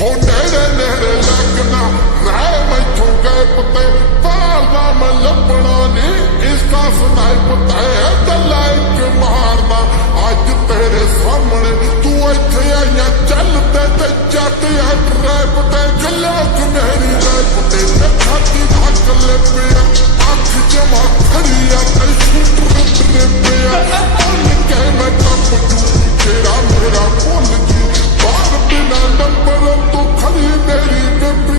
हो नेड़े नेड़े लगना मैं मैथों गए पते पालना मैं लपना नी इसका स्नाइप तय गला एक मारना अज तेरे सामने तू इत्थे आइया चलते ते जट ट्रैप ते गला च मेरी रैप ते छाती धक ले पे अख जमा खड़िया ते शूटर पे